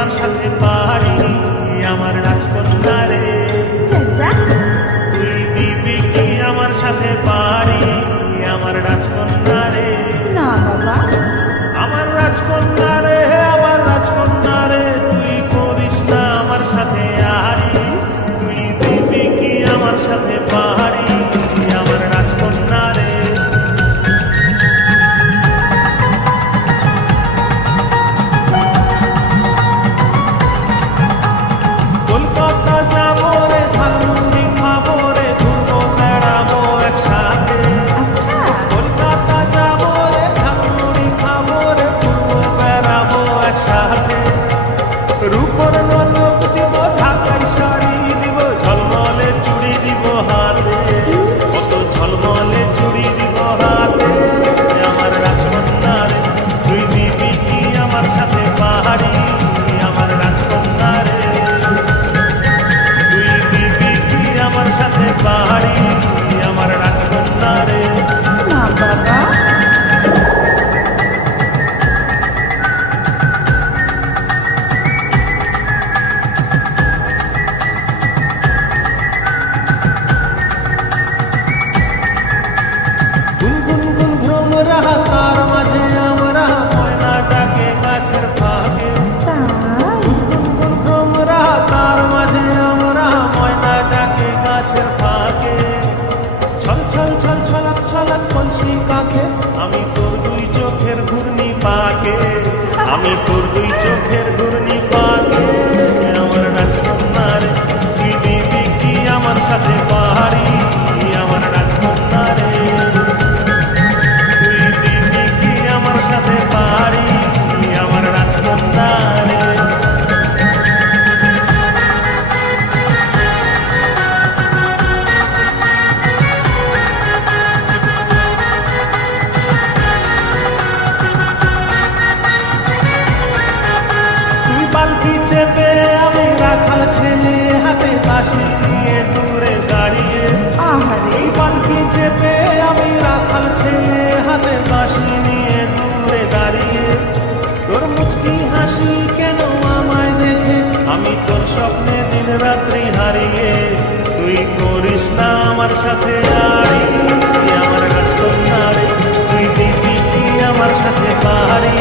আমার সাথে পারি আমার রাজকন্যা রে তুই দিবি কি আমার সাথে পারি আমার রাজকন্যা রে না বাবা আমার রাজকন্যা রে আমার রাজকন্যা রে তুই করিস না আমার সাথে আরি তুই দিবি কি আমার সাথে পারি আমার রাজকন্যা রে কলকাতা যাবো রে ঝালমুড়ি খাবো রে ঘুরবো বেড়াবো একসাথে আচ্ছা কলকাতা যাবো রে ঝালমুড়ি খাবো রে ঘুরবো বেড়াবো একসাথে রূপর নলক দিব ঢাকাই শাড়ি দিব ঝলমলে চুড়ি দিব হাতে কত ঝলমলে চুড়ি দিব হাতে আমার রাজকন্যা রে তুই দিবি কি আমার সাথে পাহাড়ি আমার রাজকন্যা রে তুই দিবি কি আমার সাথে পাহাড়ি আমার রাজকন্যা রে না বাবা গুনগুন গুন ভ্রমরা তার মাঝে আমরা ময়নাটাকে গাছের ফাঁকে তাই গুনগুন ভ্রমরা তার মাঝে আমরা ময়নাটাকে গাছের ফাঁকে ছল ছল ছল ছলাৎ ছলাৎ কলসি কাকে আমি তোর দুই চোখের ঘূর্ণি পাকে আমি তোর দুই চোখের ঘূর্ণি পাকে আমার রাজকন্যা রে তুই দিবি কি আমার সাথে পাহাড়ি আমার রাজকন্যা রে তুই দিবি কি আমার সাথে পাহাড়ি আমার রাজকন্যা রে তুই পালকি চেপে আমি রাখাল ছেলে হাতে বাঁশি নিয়ে দূরে দাঁড়িয়ে আহারে এই পালকি চেপে আমি রাখাল ছেলে হাতে বাঁশি নিয়ে দূরে দাঁড়িয়ে তোর মুচকি হাসি কেন আমায় দেখে আমি তোর স্বপ্নে দিন রাত্রি হারিয়ে তুই করিস না আমার সাথে আড়ি আমার রাজকন্যা রে তুই দিবি কি আমার সাথে পাহাড়ি